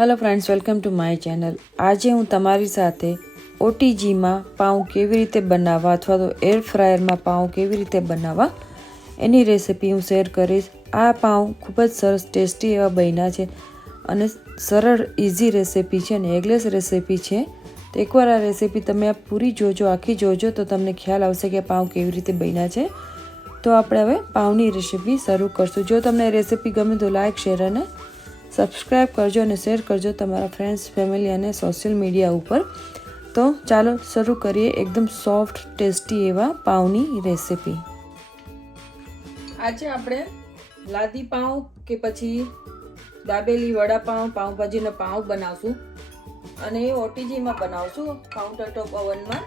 Hello friends, welcome to my channel. આજે હું તમારી સાથે ઓટીજીમાં પાઉં કેવી રીતે બનાવવા અથવા તો એર ફ્રાયરમાં પાઉં કેવી રીતે બનાવવા એની રેસિપી હું શેર કરીશ. આ પાઉં ખૂબ જ સરસ ટેસ્ટી એવા બન્યા છે અને સરળ ઇઝી રેસિપી છે અને એગલેસ રેસિપી છે. તો એકવાર આ રેસિપી તમે આ પૂરી જોજો, આખી જોજો તો તમને ખ્યાલ આવશે કે પાઉં કેવી રીતે બન્યા છે. તો આપણે હવે પાઉંની રેસિપી શરૂ કરશું. જો તમને રેસિપી ગમે તો લાઇક, શેર અને સબસ્ક્રાઈબ કરજો અને શેર કરજો તમારા ફ્રેન્ડ્સ, ફેમિલી અને સોશિયલ મીડિયા ઉપર. તો ચાલો શરૂ કરીએ એકદમ સોફ્ટ ટેસ્ટી એવા પાઉંની રેસિપી. આજે આપણે લાદી પાઉં કે પછી દાબેલી વડાપાઉં, પાઉંભાજીના પાઉં બનાવશું અને એ ઓટીજીમાં બનાવશું કાઉન્ટર ટોપ ઓવનમાં.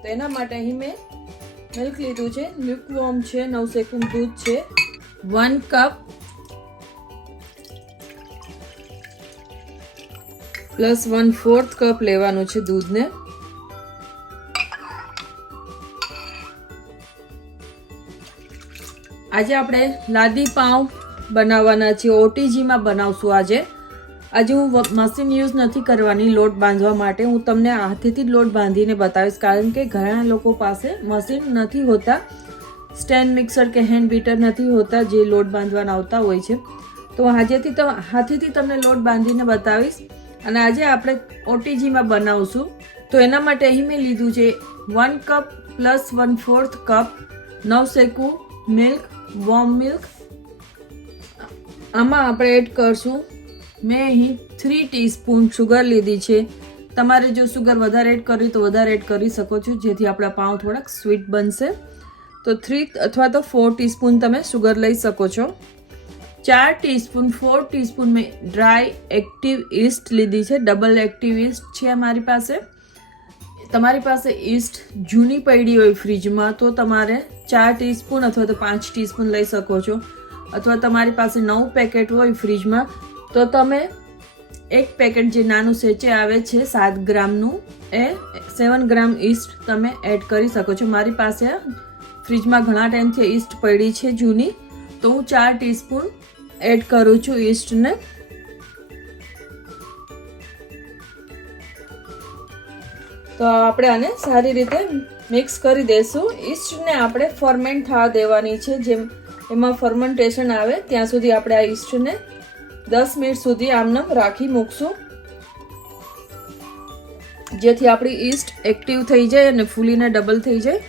તો એના માટે અહીં મેં મિલ્ક લીધું છે, લ્યુકવોર્મ છે, 9 સેકું દૂધ છે, 1 કપ પ્લસ 1/4 કપ લેવાનું છે દૂધને. આજે આપણે લાદી પાઉં બનાવવાના છે, ઓટીજીમાં બનાવશું. આજે હું મશીન યુઝ નથી કરવાની લોટ બાંધવા માટે. હું તમને હાથેથી જ લોટ બાંધીને બતાવીશ, કારણ કે ઘણા લોકો પાસે મશીન નથી હોતા, સ્ટેન્ડ મિક્સર કે હેન્ડ બીટર નથી હોતા જે લોટ બાંધવાના આવતા હોય છે. તો હાથેથી તમને લોટ બાંધીને બતાવીશ. અને આજે આપણે ઓટીજીમાં બનાવશું. તો એના માટે અહીં મેં લીધું છે 1 કપ પ્લસ 1/4 કપ 9 સેકું મિલ્ક, વોર્મ મિલ્ક. આમાં આપણે એડ કરશું, મેં અહીં 3 ટીસ્પૂન શુગર લીધી છે. તમારે જો શુગર વધારે એડ કરવી તો વધારે એડ કરી શકો છો, જેથી આપણા પાઉં થોડાક સ્વીટ બનશે. તો 3 અથવા તો 4 ટીસ્પૂન તમે શુગર લઈ શકો છો. 4 ટીસ્પૂન મેં ડ્રાય એક્ટિવ ઈસ્ટ લીધી છે, ડબલ એક્ટિવ ઈસ્ટ છે મારી પાસે. તમારી પાસે ઈસ્ટ જૂની પડી હોય ફ્રીજમાં તો તમારે 4 ટીસ્પૂન અથવા તો 5 ટીસ્પૂન લઈ શકો છો. અથવા તમારી પાસે 9 પેકેટ હોય ફ્રીજમાં તો તમે એક પેકેટ જે નાનું સેચે આવે છે 7 ગ્રામનું, એ 7 ગ્રામ ઈસ્ટ તમે એડ કરી શકો છો. મારી પાસે ફ્રીજમાં ઘણા ટાઈમથી ઈસ્ટ પડી છે જૂની, તો હું 4 ટીસ્પૂન એડ કરું છું ઈસ્ટને. તો આપણે આને સારી રીતે મિક્સ કરી દઈશું. ઈસ્ટને આપણે ફર્મેન્ટ થવા દેવાની છે, જેમ એમાં ફર્મેન્ટેશન આવે ત્યાં સુધી આપણે આ ઈસ્ટને 10 મિનિટ સુધી આમનામ રાખી મૂકશું, જેથી આપણી ઈસ્ટ એક્ટિવ થઈ જાય અને ફૂલીને ડબલ થઈ જાય.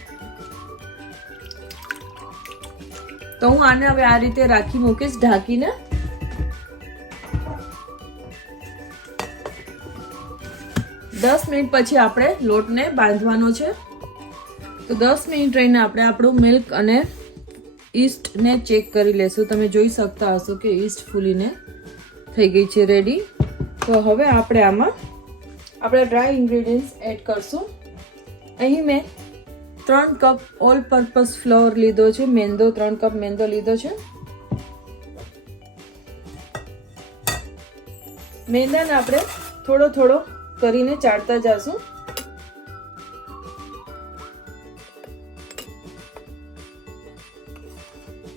તો હું આને હવે આ રીતે રાખી મૂકીશ ઢાંકીને. દસ મિનિટ પછી આપણે લોટને બાંધવાનો છે. તો 10 મિનિટ રહીને આપણે આપણું મિલ્ક અને ઈસ્ટને ચેક કરી લેશું. તમે જોઈ શકતા હશો કે ઈસ્ટ ફૂલીને થઈ ગઈ છે રેડી. તો હવે આપણે આમાં આપણે ડ્રાય ઇન્ગ્રેડિયન્ટ્સ એડ કરશું. અહીં મેં 3 કપ ઓલ પર્પસ ફ્લોર લીધો છે, મેંદો 3 કપ મેંદો લીધો છે. મેંદાને આપણે થોડો થોડો કરીને ચાળતા જશું.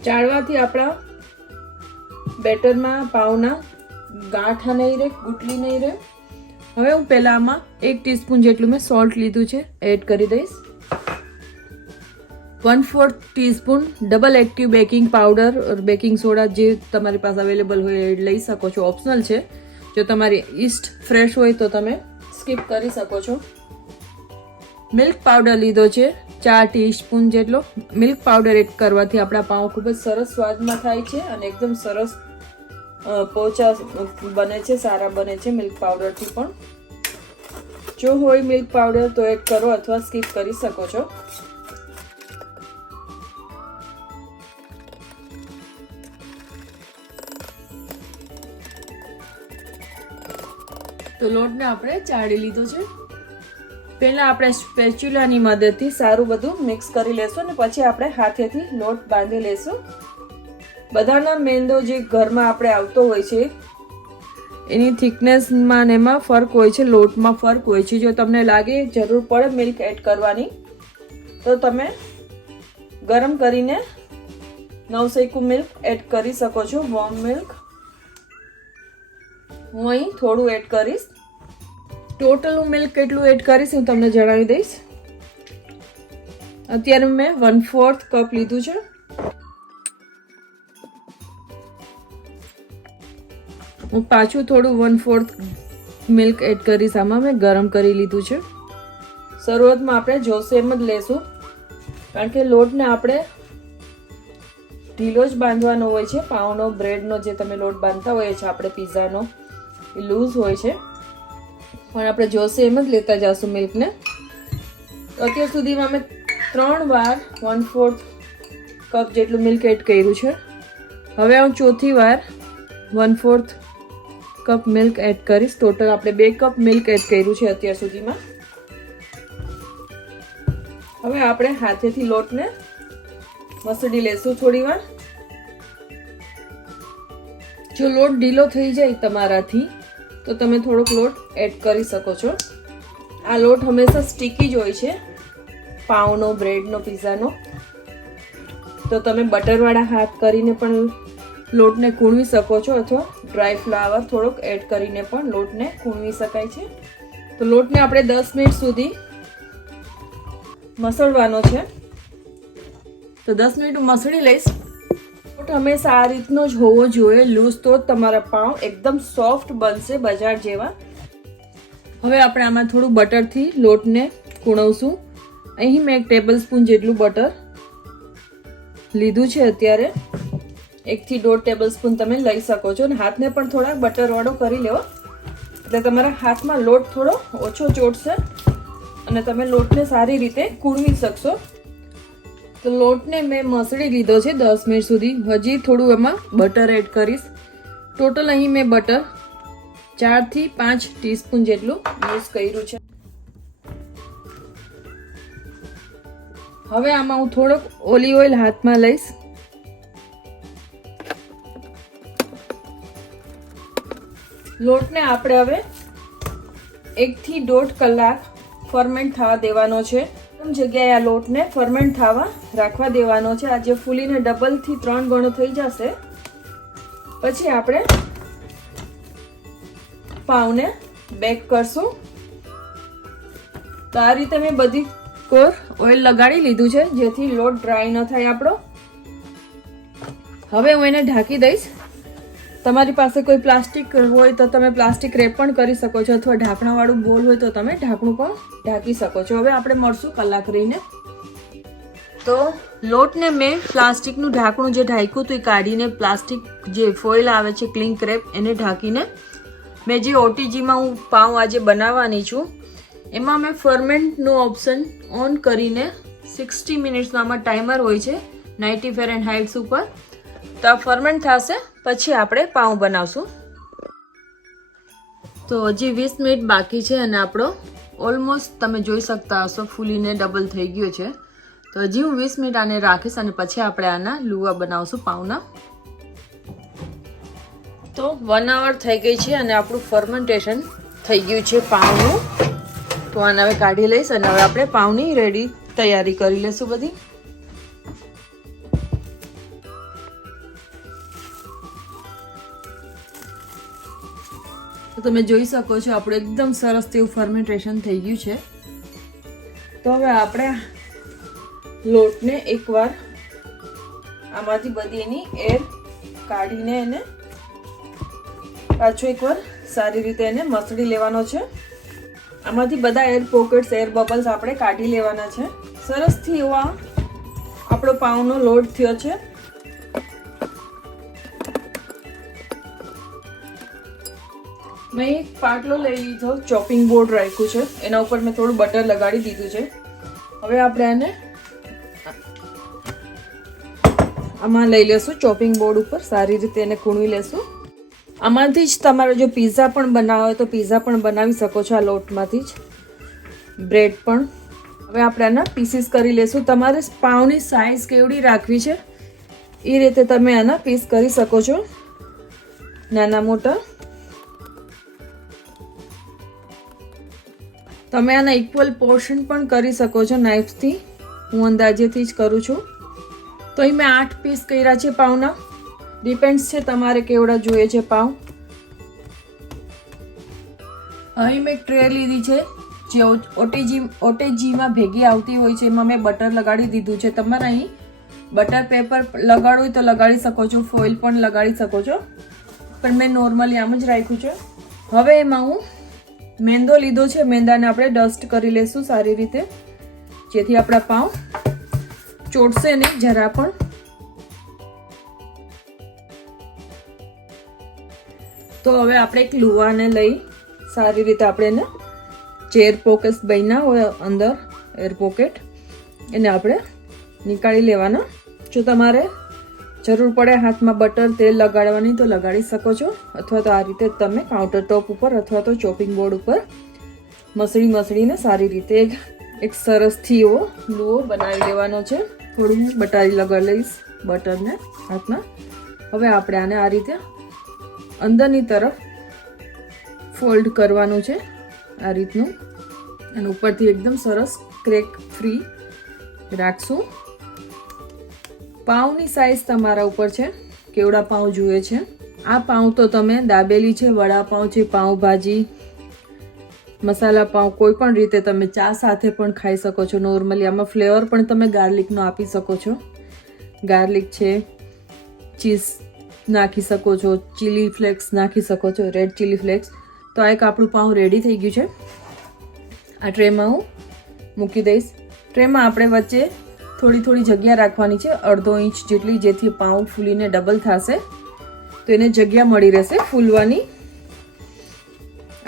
ચાળવાથી આપણા બેટરમાં પાઉંના ગાંઠા નહીં રહે, ગુટલી નહીં રહે. હવે હું પહેલા આમાં 1 ટીસ્પૂન જેટલું મેં સોલ્ટ લીધું છે એડ કરી દઈશ. 1/4 teaspoon double active baking powder, baking soda જે તમારી પાસે અવેલેબલ હોય એ લઈ શકો છો, ઓપ્શનલ છે. જો તમારી ઈસ્ટ ફ્રેશ હોય તો તમે સ્કીપ કરી શકો છો. મિલ્ક પાવડર લીધો છે 4 ટીસ્પૂન જેટલો. મિલ્ક પાવડર એડ કરવાથી આપણા પાઉં ખૂબ જ સરસ સ્વાદમાં થાય છે અને એકદમ સરસ પોચા બને છે, સારા બને છે મિલ્ક પાવડરથી પણ. જો હોય મિલ્ક પાવડર તો એડ કરો અથવા સ્કીપ કરી શકો છો. તો લોટને આપણે ચાળી લીધો છે. પહેલા આપણે સ્પેચ્યુલાની મદદથી સારું બધું મિક્સ કરી લેશું અને પછી આપણે હાથેથી લોટ બાંધી લેશું. બધાના મેંદો જે ઘરમાં આપણે આવતો હોય છે એની થિકનેસમાં ને એમાં ફરક હોય છે, લોટમાં ફરક હોય છે. જો તમને લાગે જરૂર પડે મિલ્ક એડ કરવાની તો તમે ગરમ કરીને 9 સેકું મિલ્ક એડ કરી શકો છો, વોર્મ મિલ્ક. હું અહીં થોડું એડ કરીશ. ટોટલ હું મિલ્ક કેટલું એડ કરીશ હું તમને જણાવી દઈશ. અત્યારે મેં 1/4 કપ લીધું છે. હું પાછું થોડું 1/4 મિલ્ક એડ કરીશ. આમાં મેં ગરમ કરી લીધું છે. શરૂઆતમાં આપણે જોશે એમ જ લેશું, કારણ કે લોટને આપણે ઢીલો જ બાંધવાનો હોય છે. પાઉંનો, બ્રેડનો જે તમે લોટ બાંધતા હોઈએ છીએ આપણે પિઝાનો, એ લૂઝ હોય છે, પણ આપણે જોશે એમ જ લેતા જઈશું મિલ્કને. અત્યાર સુધીમાં મેં 3 વાર 1/4 કપ જેટલું મિલ્ક એડ કર્યું છે. હવે હું ચોથી વાર 1/4 કપ મિલ્ક એડ કરીશ. ટોટલ આપણે 2 કપ મિલ્ક એડ કર્યું છે અત્યાર સુધીમાં. હવે આપણે હાથેથી લોટને મસળી લેશું થોડી વાર. જો લોટ ઢીલો થઈ જાય તમારાથી તો તમે થોડોક લોટ એડ કરી શકો છો. આ લોટ હંમેશા સ્ટીકી જ હોય છે, પાઉંનો, બ્રેડનો, પિઝાનો. તો તમે બટરવાળા હાથ કરીને પણ લોટને કૂણવી શકો છો, અથવા ડ્રાય ફ્લાવર થોડોક એડ કરીને પણ લોટને કૂણવી શકાય છે. તો લોટને આપણે 10 મિનિટ સુધી મસળવાનો છે. તો 10 મિનિટ હું મસળી લઈશ. લોટ હંમેશા આ રીતનો જ હોવો જોઈએ, લૂઝ, તો જ તમારા પાઉં એકદમ સોફ્ટ બનશે, બજાર જેવા. હવે આપણે આમાં થોડું બટરથી લોટને કૂણવશું. અહીં મેં 1 ટેબલ સ્પૂન જેટલું બટર લીધું છે. અત્યારે 1 થી 1.5 ટેબલ સ્પૂન તમે લઈ શકો છો. અને હાથને પણ થોડા બટરવાળો કરી લેવો, એટલે તમારા હાથમાં લોટ થોડો ઓછો ચોટશે અને તમે લોટને સારી રીતે કૂણવી શકશો. તો લોટને મેં મસળી લીધો છે 10 મિનિટ સુધી. હજી થોડું એમાં બટર એડ કરીશ. ટોટલ અહીં મેં બટર 4 થી 5 ટીસ્પૂન જેટલું યુઝ કર્યું છે. હવે આમાં હું થોડોક ઓલિવ ઓઇલ હાથમાં લઈશ. લોટને આપણે હવે 1 થી 1.5 કલાક ફર્મેન્ટ થવા દેવાનો છે. જગ્યાએ આ લોટને ફર્મેન્ટ થવા રાખવા દેવાનો છે. આ જે ફૂલીને 2 થી 3 ગણો થઈ જશે પછી આપણે પાઉંને બેક કરશું. તો આ રીતે મેં બધી કોર ઓઇલ લગાડી લીધું છે, જેથી લોટ ડ્રાય ન થાય આપણો. હવે હું એને ઢાંકી દઈશ. તમારી પાસે કોઈ પ્લાસ્ટિક હોય તો તમે પ્લાસ્ટિક રેપ પણ કરી શકો છો, અથવા ઢાંકણાવાળું બોલ હોય તો તમે ઢાંકણું પણ ઢાંકી શકો છો. હવે આપણે મળશું કલાક રહીને. તો લોટને મેં પ્લાસ્ટિકનું ઢાંકણું જે ઢાંક્યું હતું એ કાઢીને પ્લાસ્ટિક જે ફોઇલ આવે છે, ક્લિંક રેપ, એને ઢાંકીને મેં જે ઓટીજીમાં હું પાઉં આજે બનાવવાની છું એમાં મેં ફર્મેન્ટનું ઓપ્શન ઓન કરીને 60 મિનિટ્સનો આમાં ટાઈમર હોય છે 90 ફેરનહાઇટ્સ ઉપર. તો આ ફર્મેન્ટ થશે પછી આપણે પાઉં બનાવશું. તો હજી 20 મિનિટ બાકી છે અને આપણો ઓલમોસ્ટ તમે જોઈ શકતા હશો ફૂલીને ડબલ થઈ ગયો છે. તો હજી હું 20 મિનિટ આને રાખીશ અને પછી આપણે આના લુવા બનાવશું પાઉંના. તો 1 hour થઈ ગઈ છે અને આપણું ફર્મેન્ટેશન થઈ ગયું છે પાઉંનું. તો આને હવે કાઢી લઈશ અને હવે આપણે પાઉંની રેડી તૈયારી કરી લઈશું બધી. તો તમે જોઈ શકો છો આપણું એકદમ સરસ તેવું ફર્મેન્ટેશન થઈ ગયું છે. તો હવે આપણે લોટને એકવાર આમાંથી બધી એની એર કાઢીને એને પાછો એકવાર સારી રીતે એને મસળી લેવાનો છે. આમાંથી બધા એર પોકેટ્સ, એર બબલ્સ આપણે કાઢી લેવાના છે. સરસથી એવો આપણો પાઉંનો લોટ થયો છે. મેં એક પાટલો લઈ લીધો, ચોપિંગ બોર્ડ રાખ્યું છે, એના ઉપર મેં થોડું બટર લગાડી દીધું છે. હવે આપણે આને આમાં લઈ લેશું ચોપિંગ બોર્ડ ઉપર, સારી રીતે એને કૂણવી લેશું. આમાંથી જ તમારે જો પિઝા પણ બનાવો હોય તો પિઝા પણ બનાવી શકો છો આ લોટમાંથી જ, બ્રેડ પણ. હવે આપણે આના પીસીસ કરી લેશું. તમારે પાઉંની સાઇઝ કેવડી રાખવી છે એ રીતે તમે આના પીસ કરી શકો છો, નાના મોટા. તમે આના ઇક્વલ પોર્શન પણ કરી શકો છો નાઇફથી. હું અંદાજેથી જ કરું છું. તો અહીં મેં 8 પીસ કર્યા છે પાઉંના. ડિપેન્ડ્સ છે તમારે કેવડા જોઈએ છે પાઉં. અહીં મેં ટ્રે લીધી છે જે ઓટેજીમાં ભેગી આવતી હોય છે, એમાં મેં બટર લગાડી દીધું છે. તમારે અહીં બટર પેપર લગાડવું હોય તો લગાડી શકો છો, ફોઇલ પણ લગાડી શકો છો, પણ મેં નોર્મલી આમ જ રાખ્યું છે. હવે એમાં હું મેંદો લીધો છે, મેંદાને આપણે ડસ્ટ કરી લેશું સારી રીતે, જેથી આપણા પાઉં ચોટશે નહીં જરા પણ. તો હવે આપણે એક લુવાને લઈ સારી રીતે આપણે એને જે એર પોકેટ બન્યા હોય અંદર એર પોકેટ એને આપણે નીકાળી લેવાના. જો તમારે જરૂર પડે હાથમાં બટર તેલ લગાડવાની તો લગાડી શકો છો, અથવા તો આ રીતે તમે કાઉન્ટર ટોપ ઉપર અથવા તો ચોપિંગ બોર્ડ ઉપર મસળીને સારી રીતે એક સરસથી એવો લુઓ બનાવી લેવાનો છે. થોડી બટારી લગાડી લઈશ બટરને હાથમાં. હવે આપણે આને આ રીતે અંદરની તરફ ફોલ્ડ કરવાનું છે આ રીતનું, અને ઉપરથી એકદમ સરસ ક્રેક ફ્રી રાખશું. પાઉંની સાઈઝ તમારા ઉપર છે, કેવડા પાઉં જોઈએ છે. આ પાઉં તો તમે દાબેલી છે, વડાપાઉં છે, પાઉંભાજી, મસાલા પાઉં કોઈ પણ રીતે તમે ચા સાથે પણ ખાઈ શકો છો. નોર્મલી આમાં ફ્લેવર પણ તમે ગાર્લિકનો આપી શકો છો. ગાર્લિક છે, ચીઝ નાખી શકો છો, ચીલી ફ્લેક્સ નાખી શકો છો, રેડ ચીલી ફ્લેક્સ. તો આ એક આપણું પાઉં રેડી થઈ ગયું છે. આ ટ્રેમાં હું મૂકી દઈશ. ટ્રેમાં આપણે વચ્ચે થોડી જગ્યા રાખવાની છે, 1/2 ઇંચ જેટલી, જેથી પાઉં ફૂલીને ડબલ થશે તો એને જગ્યા મળી રહેશે ફૂલવાની.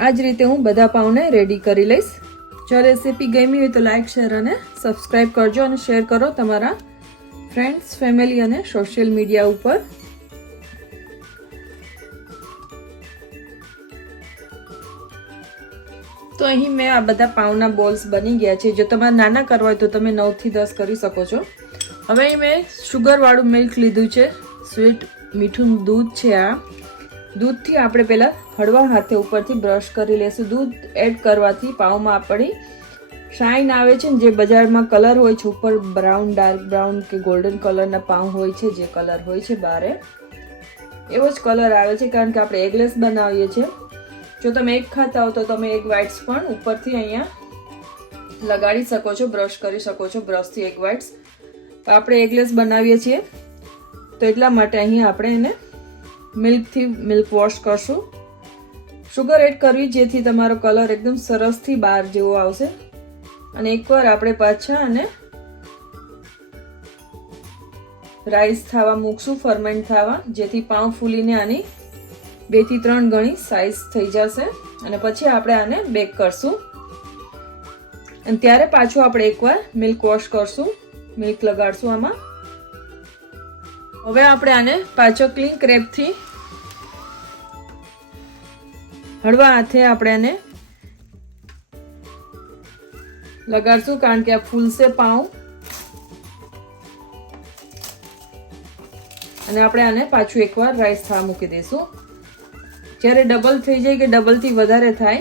આ જ રીતે હું બધા પાઉંને રેડી કરી લઈશ. જો રેસીપી ગમી હોય તો લાઈક, શેર અને સબસ્ક્રાઈબ કરજો, અને શેર કરો તમારા ફ્રેન્ડ્સ, ફેમિલી અને સોશિયલ મીડિયા ઉપર. તો અહીં મેં આ બધા પાઉંના બોલ્સ બની ગયા છે. જો તમારે નાના કરવા હોય તો તમે 9 થી 10 કરી શકો છો. હવે અહીં મેં શુગરવાળું મિલ્ક લીધું છે, સ્વીટ મીઠું દૂધ છે. આ દૂધથી આપણે પહેલાં હળવા હાથે ઉપરથી બ્રશ કરી લેશું. દૂધ એડ કરવાથી પાઉંમાં આપણી શાઇન આવે છે ને, જે બજારમાં કલર હોય છે ઉપર બ્રાઉન, ડાર્ક બ્રાઉન કે ગોલ્ડન કલરના પાઉં હોય છે, જે કલર હોય છે બારે એવો જ કલર આવે છે, કારણ કે આપણે એગલેસ બનાવીએ છીએ. જો તમે એગ ખાતા હો તો તમે એગ વ્હાઇટ્સ પણ ઉપરથી અહીંયા લગાડી શકો છો, બ્રશ કરી શકો છો બ્રશથી એગ વ્હાઇટ્સ. આપણે એગલેસ બનાવીએ છીએ તો એટલા માટે અહીં આપણે એને મિલ્કથી મિલ્ક વોશ કરશું. શુગર એડ કરવી જેથી તમારો કલર એકદમ સરસથી બહાર જેવો આવશે. અને એકવાર આપણે પાછા અને રાઈસ થવા મૂકશું, ફરમેન્ટ થવા, જેથી પાઉં ફૂલીને આની 2 થી 3 ગણી સાઈઝ થઈ જશે. અને પછી આપણે આને બેક કરશું, અને ત્યારે પાછું આપણે એકવાર મિલ્ક વોશ કરશું, મિલ્ક લગાડશું આમાં. હવે આપણે આને પાછો ક્લીન ક્રેપથી હળવા હાથે આપણે આને લગાડશું, કારણ કે આ ફૂલશે પાઉં. અને આપણે આને પાછું એકવાર રાઈસ થવા મૂકી દઈશું. જ્યારે ડબલ થઈ જાય કે ડબલથી વધારે થાય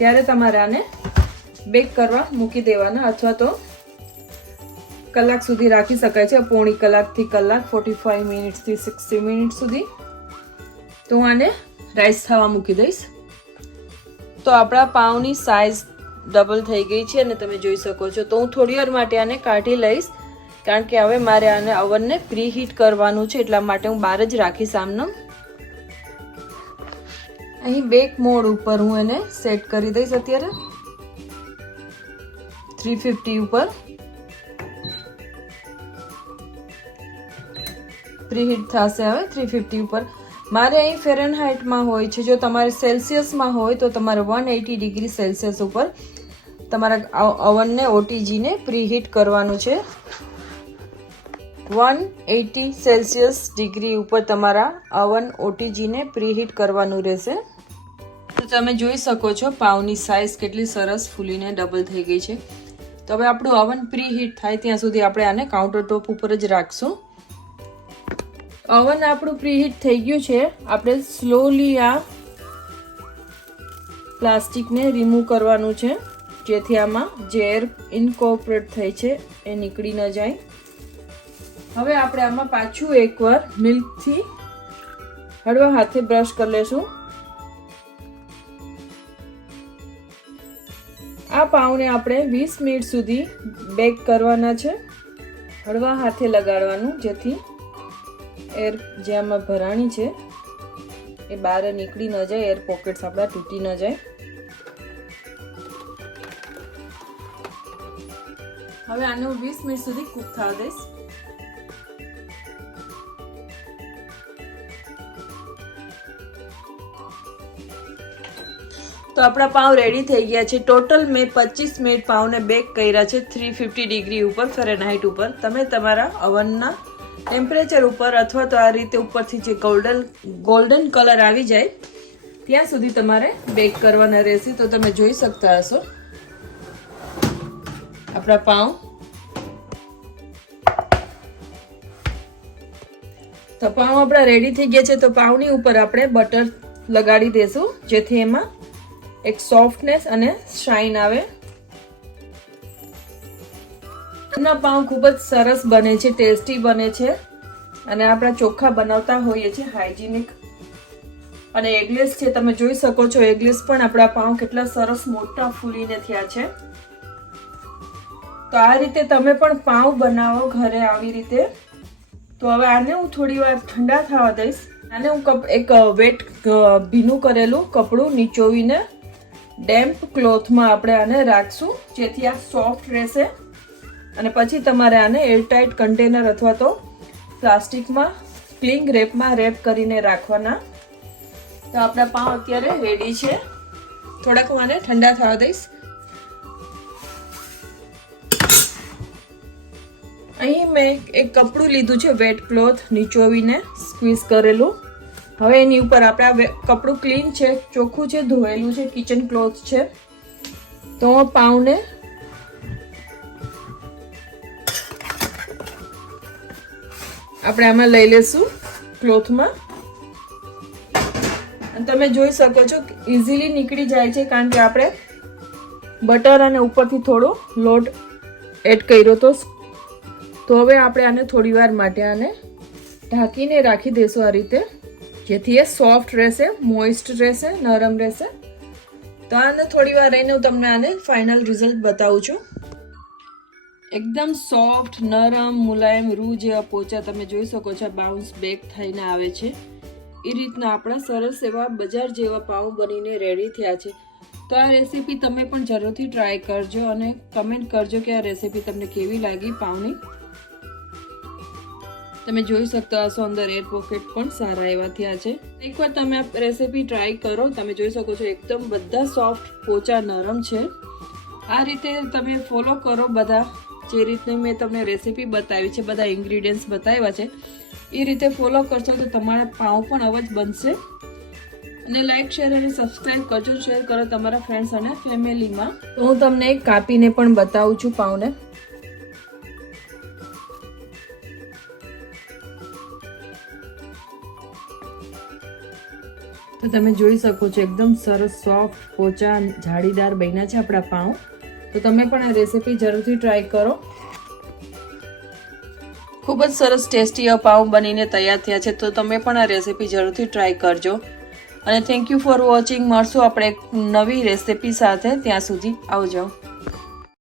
ત્યારે તમારે આને બેક કરવા મૂકી દેવાના, અથવા તો કલાક સુધી રાખી શકાય છે, પોણી કલાકથી કલાક, 45 મિનિટ્સથી 60 મિનિટ સુધી. તો હું આને રાઈસ થવા મૂકી દઈશ. તો આપણા પાઉંની સાઈઝ ડબલ થઈ ગઈ છે અને તમે જોઈ શકો છો. તો હું થોડી વાર માટે આને કાઢી લઈશ, કારણ કે હવે મારે આને ઓવનને પ્રી હીટ કરવાનું છે, એટલા માટે હું બહાર જ રાખીશ આમનામ. અહીં બેક મોડ ઉપર હું એને સેટ કરી દઈશ. અત્યારે 350 ઉપર પ્રીહીટ થશે. હવે 350 ઉપર મારે અહીં ફેરનહાઇટમાં હોય છે. જો તમારે સેલ્સિયસમાં હોય તો તમારે 180 ડિગ્રી સેલ્સિયસ ઉપર તમારા ઓવનને ઓટીજીને પ્રીહીટ કરવાનું છે. 180 સેલ્સિયસ ડિગ્રી ઉપર તમારા ઓવન ઓટીજીને પ્રીહીટ કરવાનું રહેશે. તો તમે જોઈ શકો છો પાઉંની સાઈઝ કેટલી સરસ ફૂલીને ડબલ થઈ ગઈ છે. તો હવે આપણું ઓવન પ્રીહીટ થાય ત્યાં સુધી આપણે આને કાઉન્ટર ટોપ ઉપર જ રાખશું. ઓવન આપણું પ્રીહીટ થઈ ગયું છે. આપણે સ્લોલી આ પ્લાસ્ટિકને રિમૂવ કરવાનું છે, જેથી આમાં જે એર ઇન્કોર્પોરેટ થઈ છે એ નીકળી ન જાય. હવે આપણે આમાં પાછું એકવાર મિલ્કથી હળવા હાથે બ્રશ કરી લેશું. આ પાઉને આપણે 20 મિનિટ સુધી બેક કરવાના છે. હળવા હાથે લગાડવાનું, જેથી એર જે આમાં ભરાણી છે એ બહાર નીકળી ન જાય, એર પોકેટ્સ આપણા તૂટી ન જાય. હવે આને હું 20 મિનિટ સુધી કૂક થવા દઈશ. તો આપણા પાઉં રેડી થઈ ગયા છે. ટોટલ મેં 25 મિનિટ પાઉંને બેક કર્યા છે 350 ડિગ્રી ઉપર, ફેરનહાઇટ ઉપર. તમે તમારા અવનના ટેમ્પરેચર ઉપર અથવા તો આ રીતે ઉપરથી જે ગોલ્ડન કલર આવી જાય ત્યાં સુધી તમારે બેક કરવાના રહેશે. તો તમે જોઈ શકતા હશો આપણા પાઉં. તો પાઉં આપણા રેડી થઈ ગયા છે. તો પાઉંની ઉપર આપણે બટર લગાડી દેશું, જેથી એમાં એક સોફ્ટનેસ અને શાઇન આવે. ના પાઉં ખૂબ જ સરસ બને છે, ટેસ્ટી બને છે અને આપણા ચોખ્ખા બનાવતા હોઈએ છીએ, હાઇજીનિક અને એગલેસ છે. તમે જોઈ શકો છો એગલેસ પણ આપણા પાઉં કેટલા સરસ મોટા ફૂલીને થયા છે. તો આ રીતે તમે પણ પાઉં બનાવો ઘરે આવી રીતે. તો હવે આને હું થોડી વાર ઠંડા થવા દઈશ. આને હું એક વેટ ભીનું કરેલું કપડું નીચોવીને ડેમ્પ ક્લોથમાં આપણે આને રાખશું, જેથી આ સોફ્ટ રહેશે. અને પછી તમારે આને એરટાઇટ કન્ટેનર અથવા તો પ્લાસ્ટિકમાં ક્લિંગ રેપમાં રેપ કરીને રાખવાના. તો આપણા પાઉં અત્યારે રેડી છે. થોડાક હું આને ઠંડા થવા દઈશ. અહીં મેં એક કપડું લીધું છે વેટ ક્લોથ નીચોવીને સ્ક્વીઝ કરેલું. હવે એની ઉપર આપણા કપડું ક્લીન છે, ચોખ્ખું છે, ધોયેલું છે, કિચન ક્લોથ છે. તો પાઉંને આપણે આમાં લઈ લેશું ક્લોથમાં. અને તમે જોઈ શકો છો ઇઝીલી નીકળી જાય છે, કારણ કે આપણે બટર અને ઉપરથી થોડો લોટ એડ કર્યો હતો. તો હવે આપણે આને થોડી વાર માટે આને ઢાંકીને રાખી દઈશું આ રીતે, જેથી એ સોફ્ટ રહેશે, મોઇસ્ટ રહેશે, નરમ રહેશે. તો આને થોડી વાર રહીને હું તમને આને ફાઇનલ રિઝલ્ટ બતાવું છું. એકદમ સોફ્ટ, નરમ, મુલાયમ, રૂ જેવા પોચા તમે જોઈ શકો છો બાઉન્સ બેક થઈને આવે છે. એ રીતના આપણા સરસ એવા બજાર જેવા પાઉં બનીને રેડી થયા છે. તો આ રેસીપી તમે પણ જરૂરથી ટ્રાય કરજો અને કમેન્ટ કરજો કે આ રેસીપી તમને કેવી લાગી પાઉંની. તમે જોઈ શકતા હશો અંદર એર પોકેટ પણ સારા એવા થયા છે. એકવાર તમે આ રેસીપી ટ્રાય કરો. તમે જોઈ શકો છો એકદમ બધા સોફ્ટ, પોચા, નરમ છે. આ રીતે તમે ફોલો કરો બધા જે રીતની મેં તમને રેસીપી બતાવી છે, બધા ઇન્ગ્રીડિયન્ટ્સ બતાવ્યા છે, એ રીતે ફોલો કરશો તો તમારા પાઉં પણ અવજ બનશે. અને લાઈક, શેર અને સબસ્ક્રાઇબ કરજો. શેર કરો તમારા ફ્રેન્ડ્સ અને ફેમિલીમાં. તો હું તમને એક કાપીને પણ બતાવું છું પાઉંને. તો તમે જોઈ શકો છો એકદમ સરસ સોફ્ટ, પોચા, જાળીદાર બન્યા છે આપણા પાઉં. તો તમે પણ આ રેસીપી જરૂરથી ટ્રાય કરો. ખૂબ જ સરસ ટેસ્ટી આ પાઉં બનીને તૈયાર થયા છે. તો તમે પણ આ રેસીપી જરૂરથી ટ્રાય કરજો. અને થેન્ક યુ ફોર વોચિંગ. મળશું આપણે એક નવી રેસીપી સાથે. ત્યાં સુધી આવજો.